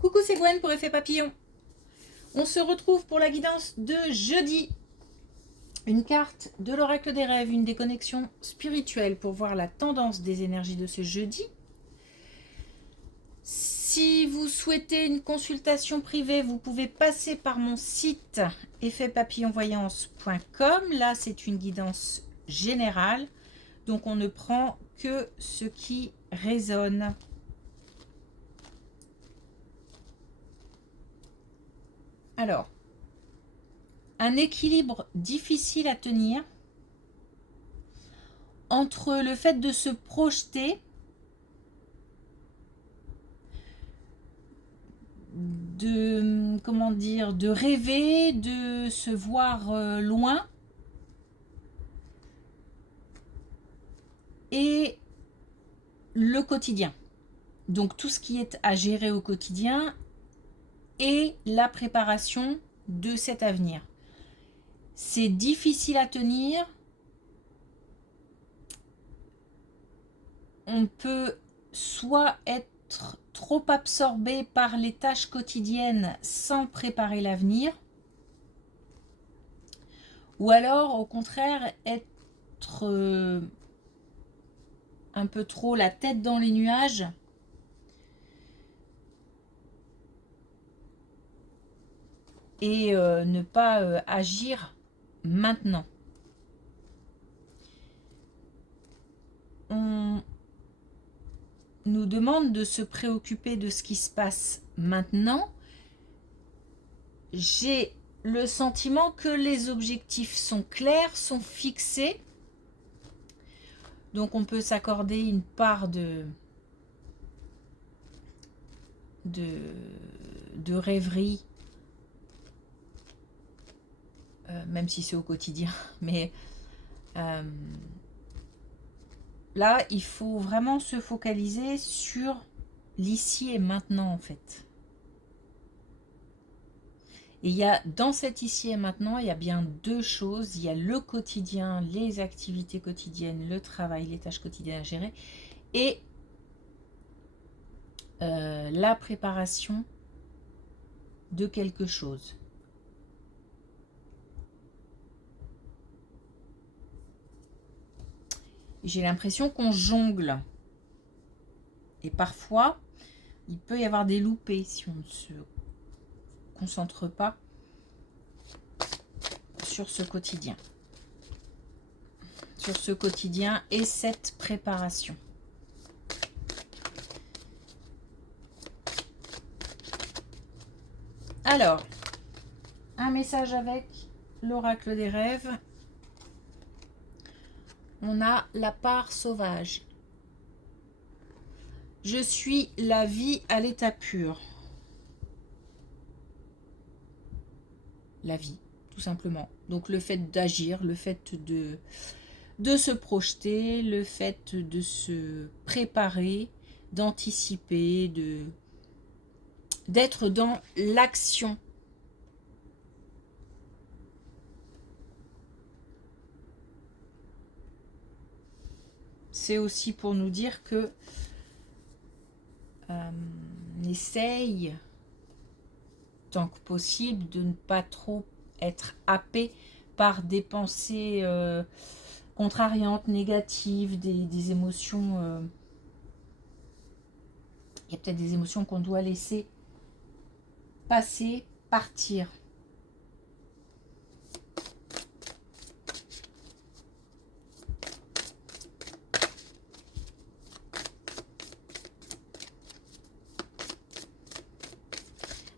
Coucou, c'est Gwen pour Effet Papillon. On se retrouve pour la guidance de jeudi. Une carte de l'oracle des rêves, une déconnexion spirituelle pour voir la tendance des énergies de ce jeudi. Si vous souhaitez une consultation privée, vous pouvez passer par mon site effetpapillonvoyance.com. Là, c'est une guidance générale, donc on ne prend que ce qui résonne. Alors, un équilibre difficile à tenir entre le fait de se projeter, de rêver, de se voir loin, et le quotidien. Donc tout ce qui est à gérer au quotidien et la préparation de cet avenir. C'est difficile à tenir. On peut soit être trop absorbé par les tâches quotidiennes sans préparer l'avenir, ou alors au contraire être un peu trop la tête dans les nuages et ne pas agir maintenant. On nous demande de se préoccuper de ce qui se passe maintenant. J'ai le sentiment que les objectifs sont clairs, sont fixés. Donc on peut s'accorder une part de rêverie, même si c'est au quotidien. Mais là, il faut vraiment se focaliser sur l'ici et maintenant, en fait. Et il y a, dans cet ici et maintenant, il y a bien deux choses. Il y a le quotidien, les activités quotidiennes, le travail, les tâches quotidiennes à gérer, et la préparation de quelque chose. J'ai l'impression qu'on jongle. Et parfois, il peut y avoir des loupés si on ne se concentre pas sur ce quotidien. Sur ce quotidien et cette préparation. Alors, un message avec l'oracle des rêves. On a la part sauvage. Je suis la vie à l'état pur. La vie, tout simplement. Donc le fait d'agir, le fait de se projeter, le fait de se préparer, d'anticiper, d'être dans l'action. C'est aussi pour nous dire que on essaye, tant que possible, de ne pas trop être happé par des pensées contrariantes, négatives, des émotions. Il y a peut-être des émotions qu'on doit laisser passer, partir.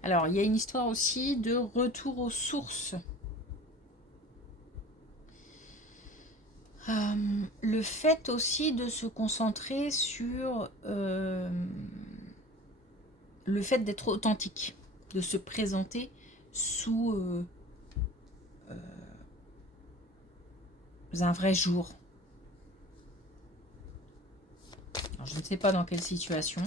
Alors, il y a une histoire aussi de retour aux sources. Le fait aussi de se concentrer sur le fait d'être authentique, de se présenter sous un vrai jour. Alors, je ne sais pas dans quelle situation.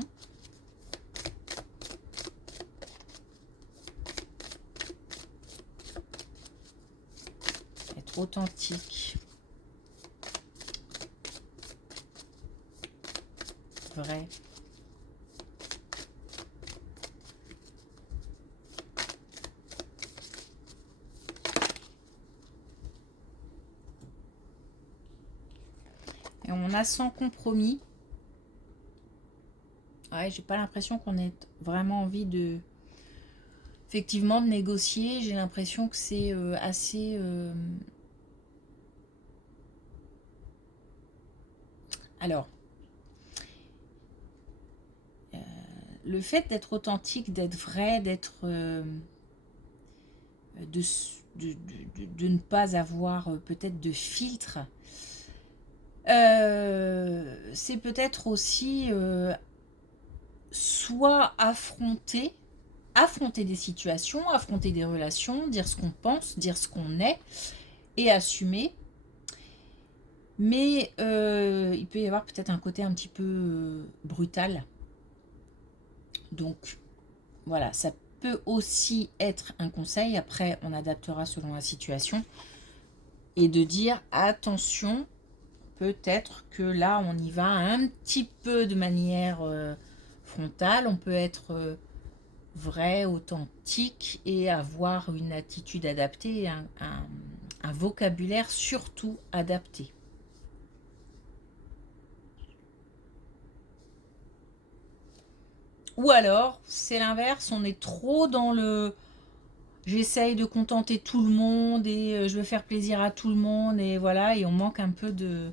Être authentique. Vrai. a sans compromis. Ouais, j'ai pas l'impression qu'on ait vraiment envie de... Effectivement, de négocier. J'ai l'impression que c'est assez... Alors, le fait d'être authentique, d'être vrai, d'être... de ne pas avoir peut-être de filtre, c'est peut-être aussi soit affronter des situations, affronter des relations, dire ce qu'on pense, dire ce qu'on est et assumer. Mais il peut y avoir peut-être un côté un petit peu brutal. Donc voilà, ça peut aussi être un conseil. Après, on adaptera selon la situation. Et de dire attention, peut-être que là, on y va un petit peu de manière frontale. On peut être vrai, authentique et avoir une attitude adaptée, un vocabulaire surtout adapté. Ou alors, c'est l'inverse, on est trop dans le j'essaye de contenter tout le monde et je veux faire plaisir à tout le monde et voilà, et on manque un peu de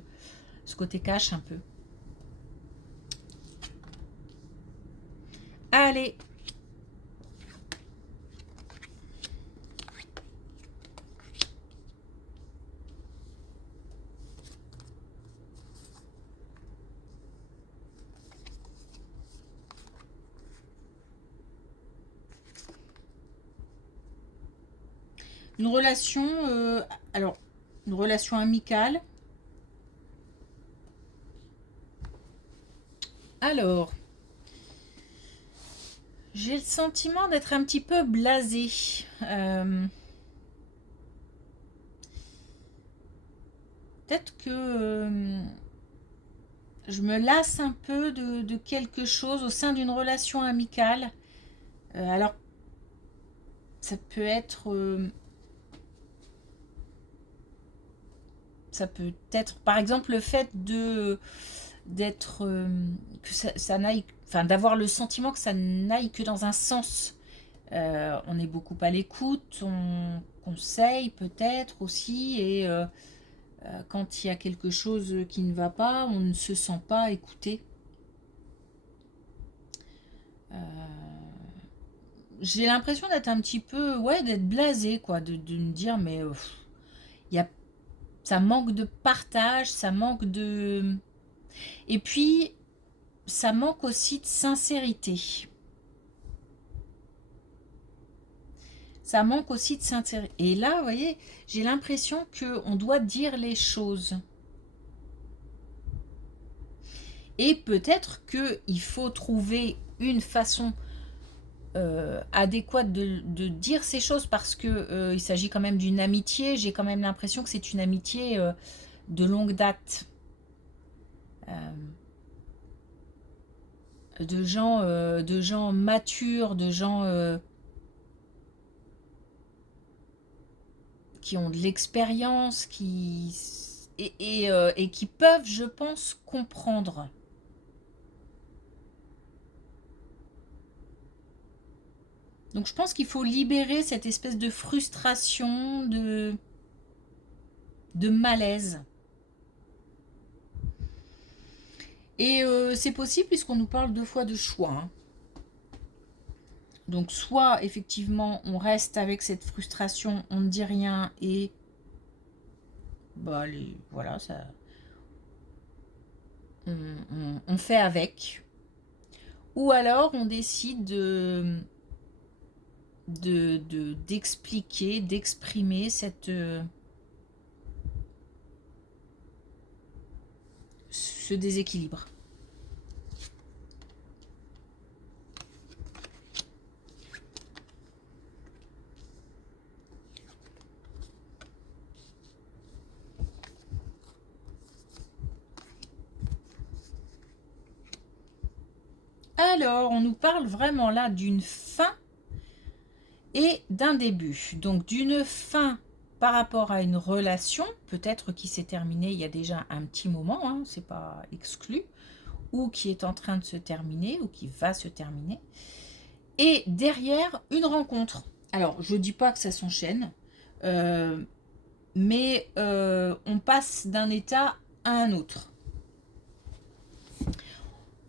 ce côté cash un peu. Allez. Une relation, alors, une relation amicale. Alors, j'ai le sentiment d'être un petit peu blasée. Peut-être que je me lasse un peu de quelque chose au sein d'une relation amicale. Alors, ça peut être... ça peut être, par exemple, le fait d'être... que ça n'aille... Enfin, d'avoir le sentiment que ça n'aille que dans un sens. On est beaucoup à l'écoute, on conseille peut-être aussi, et quand il y a quelque chose qui ne va pas, on ne se sent pas écouté. J'ai l'impression d'être un petit peu, ouais, d'être blasé, quoi, de me dire, mais ça manque de partage, ça manque de... Et puis, ça manque aussi de sincérité. Ça manque aussi de sincérité. Et là, vous voyez, j'ai l'impression qu'on doit dire les choses. Et peut-être qu'il faut trouver une façon adéquate de dire ces choses parce que il s'agit quand même d'une amitié. J'ai quand même l'impression que c'est une amitié de longue date. De gens matures, de gens qui ont de l'expérience, et qui peuvent, je pense, comprendre. Donc je pense qu'il faut libérer cette espèce de frustration, de malaise. Et c'est possible puisqu'on nous parle 2 fois de choix. Hein. Donc soit effectivement on reste avec cette frustration, on ne dit rien et bah voilà, ça, on fait avec. Ou alors on décide d'expliquer, d'exprimer ce déséquilibre. Alors, on nous parle vraiment là d'une fin et d'un début. Donc d'une fin par rapport à une relation, peut-être qui s'est terminée il y a déjà un petit moment, hein, c'est pas exclu, ou qui est en train de se terminer, ou qui va se terminer. Et derrière, une rencontre. Alors, je ne dis pas que ça s'enchaîne, mais on passe d'un état à un autre.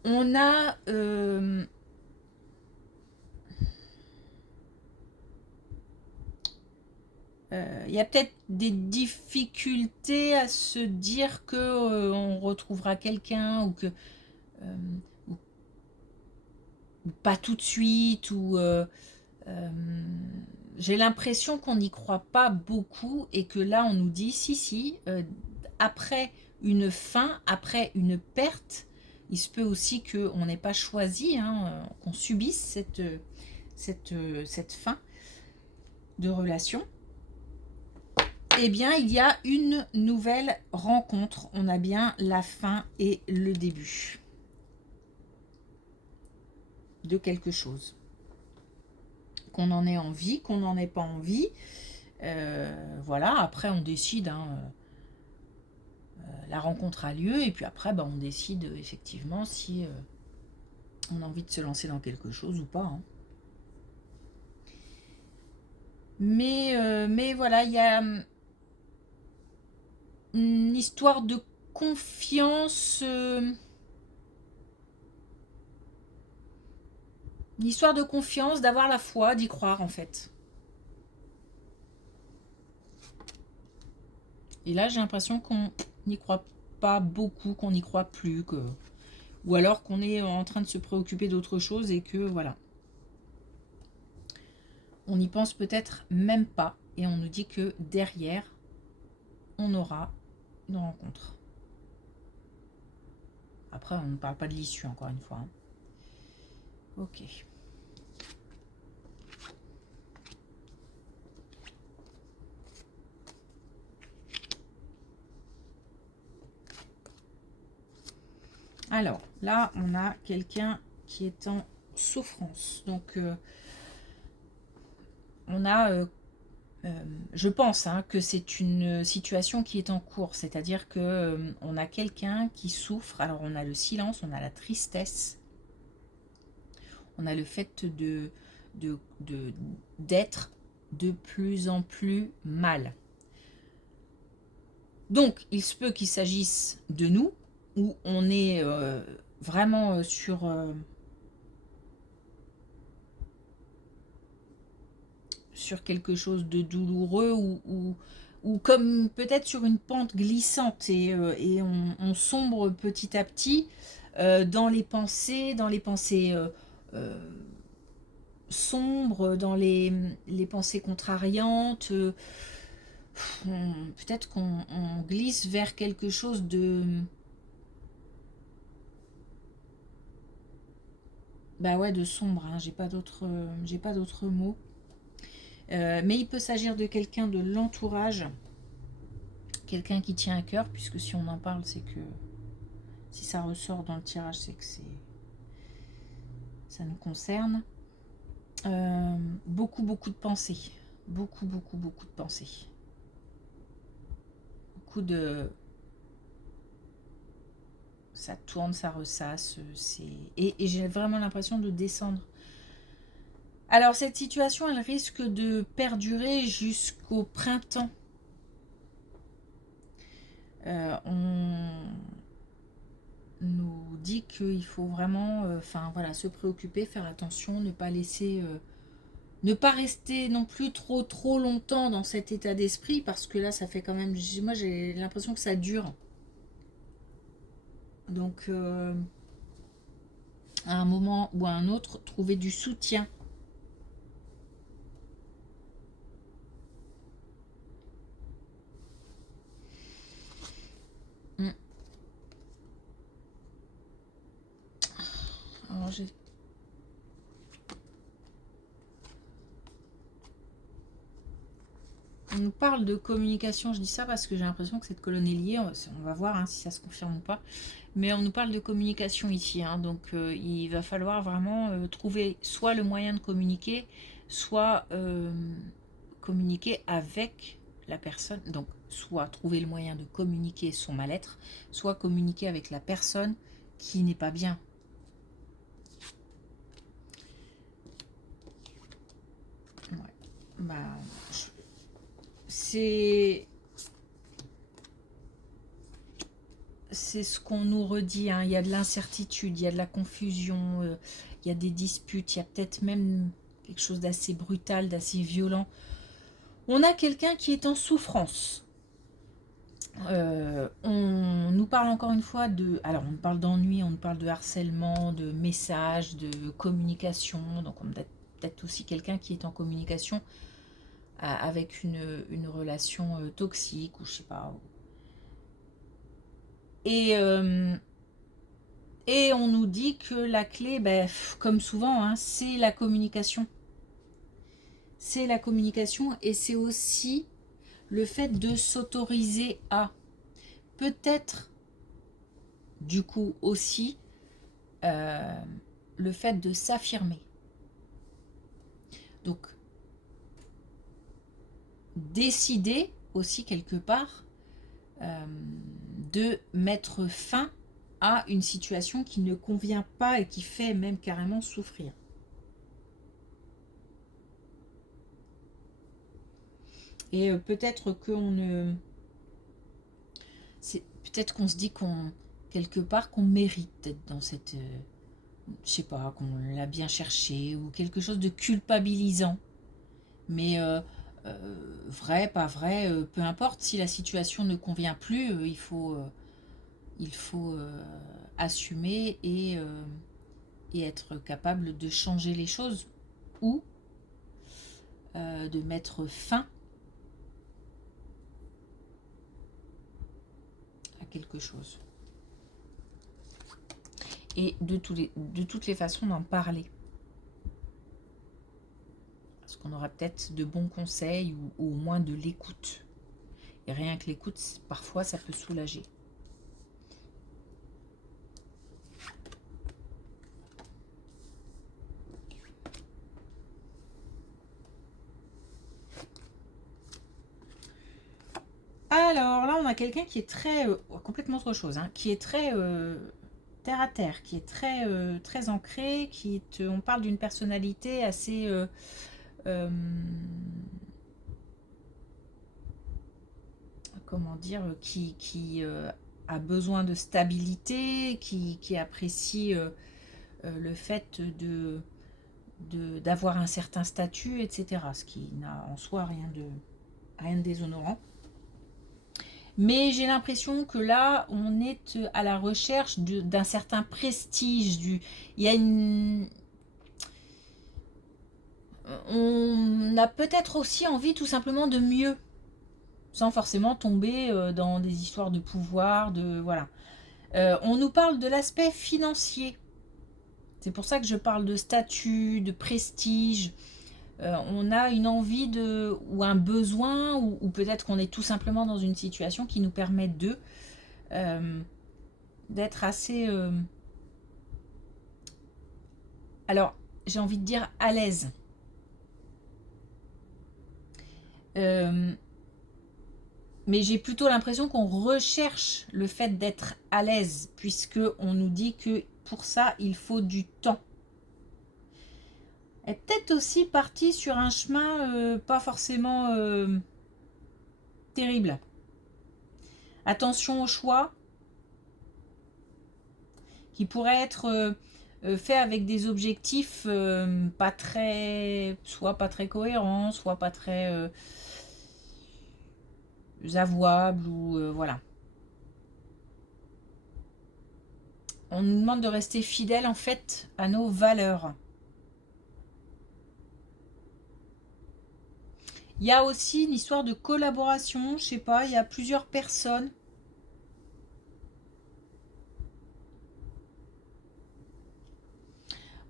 On a... il y a peut-être des difficultés à se dire que on retrouvera quelqu'un ou que ou pas tout de suite ou j'ai l'impression qu'on n'y croit pas beaucoup et que là on nous dit si après une fin, après une perte, il se peut aussi qu'on n'ait pas choisi, hein, qu'on subisse cette fin de relation. Eh bien, il y a une nouvelle rencontre. On a bien la fin et le début de quelque chose. Qu'on en ait envie, qu'on n'en ait pas envie. Voilà, après on décide, hein, la rencontre a lieu, et puis après on décide effectivement si on a envie de se lancer dans quelque chose ou pas. Hein. Mais voilà, il y a une histoire de confiance, une histoire de confiance, d'avoir la foi, d'y croire en fait. Et là j'ai l'impression qu'on n'y croit pas beaucoup, qu'on n'y croit plus, ou alors qu'on est en train de se préoccuper d'autre chose et que voilà. On n'y pense peut-être même pas et on nous dit que derrière, on aura une rencontre. Après, on ne parle pas de l'issue, encore une fois. Hein. Ok. Alors, là, on a quelqu'un qui est en souffrance. Donc, on a... je pense hein, que c'est une situation qui est en cours, c'est-à-dire que on a quelqu'un qui souffre. Alors on a le silence, on a la tristesse, on a le fait d'être de plus en plus mal. Donc il se peut qu'il s'agisse de nous, où on est vraiment sur quelque chose de douloureux ou comme peut-être sur une pente glissante et on sombre petit à petit dans les pensées sombres, dans les pensées contrariantes. Peut-être qu'on glisse vers quelque chose de... Bah ouais, de sombre, hein, j'ai pas d'autres mots. Mais il peut s'agir de quelqu'un de l'entourage, quelqu'un qui tient à cœur, puisque si on en parle, c'est que si ça ressort dans le tirage, c'est que ça nous concerne. Beaucoup de pensées, beaucoup de pensées, beaucoup de... Ça tourne, ça ressasse, et j'ai vraiment l'impression de descendre. Alors cette situation, elle risque de perdurer jusqu'au printemps. On nous dit qu'il faut vraiment se préoccuper, faire attention, ne pas laisser... ne pas rester non plus trop longtemps dans cet état d'esprit, parce que là, ça fait quand même... Moi, j'ai l'impression que ça dure. Donc, à un moment ou à un autre, trouver du soutien. Alors, on nous parle de communication, je dis ça parce que j'ai l'impression que cette colonne est liée, on va voir hein, si ça se confirme ou pas, mais on nous parle de communication ici, hein, donc il va falloir vraiment trouver soit le moyen de communiquer, soit communiquer avec la personne, donc soit trouver le moyen de communiquer son mal-être, soit communiquer avec la personne qui n'est pas bien. Ouais. Bah, c'est ce qu'on nous redit, hein. Il y a de l'incertitude, il y a de la confusion, il y a des disputes, il y a peut-être même quelque chose d'assez brutal, d'assez violent. On a quelqu'un qui est en souffrance. On nous parle encore une fois de... Alors, on parle d'ennui, on parle de harcèlement, de messages, de communication. Donc, on a peut-être aussi quelqu'un qui est en communication avec une relation toxique ou je sais pas. Et on nous dit que la clé, ben, comme souvent, hein, c'est la communication. C'est la communication et c'est aussi le fait de s'autoriser à peut-être du coup aussi le fait de s'affirmer. Donc décider aussi quelque part de mettre fin à une situation qui ne convient pas et qui fait même carrément souffrir. Et peut-être qu'on ne... Peut-être qu'on se dit qu'on quelque part qu'on mérite d'être dans cette... je sais pas, qu'on l'a bien cherché ou quelque chose de culpabilisant. Mais vrai, pas vrai, peu importe, si la situation ne convient plus, il faut assumer et être capable de changer les choses ou de mettre fin à quelque chose. Et de toutes les façons d'en parler. Parce qu'on aura peut-être de bons conseils ou au moins de l'écoute. Et rien que l'écoute, parfois, ça peut soulager. Alors là, on a quelqu'un qui est très... complètement autre chose, hein, qui est très terre à terre, qui est très, très ancré, on parle d'une personnalité assez... comment dire, qui a besoin de stabilité, qui apprécie le fait d'avoir un certain statut, etc. Ce qui n'a en soi rien de déshonorant. Mais j'ai l'impression que là, on est à la recherche d'un certain prestige. Il y a on a peut-être aussi envie tout simplement de mieux, sans forcément tomber dans des histoires de pouvoir, voilà. On nous parle de l'aspect financier. C'est pour ça que je parle de statut, de prestige. On a une envie ou un besoin, ou peut-être qu'on est tout simplement dans une situation qui nous permet d'être assez... alors, j'ai envie de dire à l'aise. Mais j'ai plutôt l'impression qu'on recherche le fait d'être à l'aise, puisque on nous dit que pour ça, il faut du temps. Elle est peut-être aussi partie sur un chemin pas forcément terrible. Attention au choix, qui pourrait être fait avec des objectifs pas très, soit pas très cohérents, soit pas très avouables, ou voilà. On nous demande de rester fidèle en fait à nos valeurs. Il y a aussi une histoire de collaboration, je sais pas, il y a plusieurs personnes.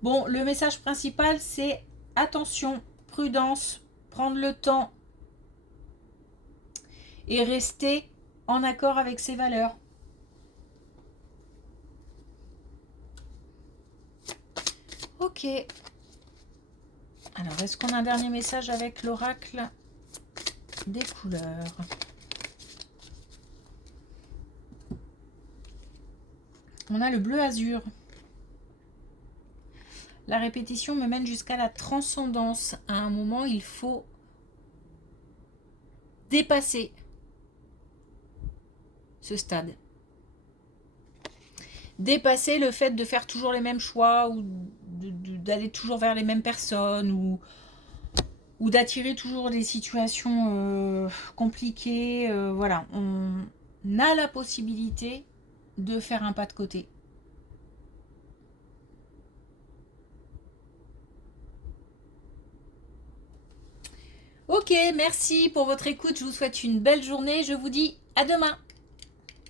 Bon, le message principal, c'est attention, prudence, prendre le temps et rester en accord avec ses valeurs. Ok. Alors, est-ce qu'on a un dernier message avec l'oracle ? des couleurs. On a le bleu azur. La répétition me mène jusqu'à la transcendance. À un moment, il faut dépasser ce stade. Dépasser le fait de faire toujours les mêmes choix ou d'aller toujours vers les mêmes personnes ou d'attirer toujours des situations compliquées. Voilà, on a la possibilité de faire un pas de côté. Ok, merci pour votre écoute. Je vous souhaite une belle journée. Je vous dis à demain.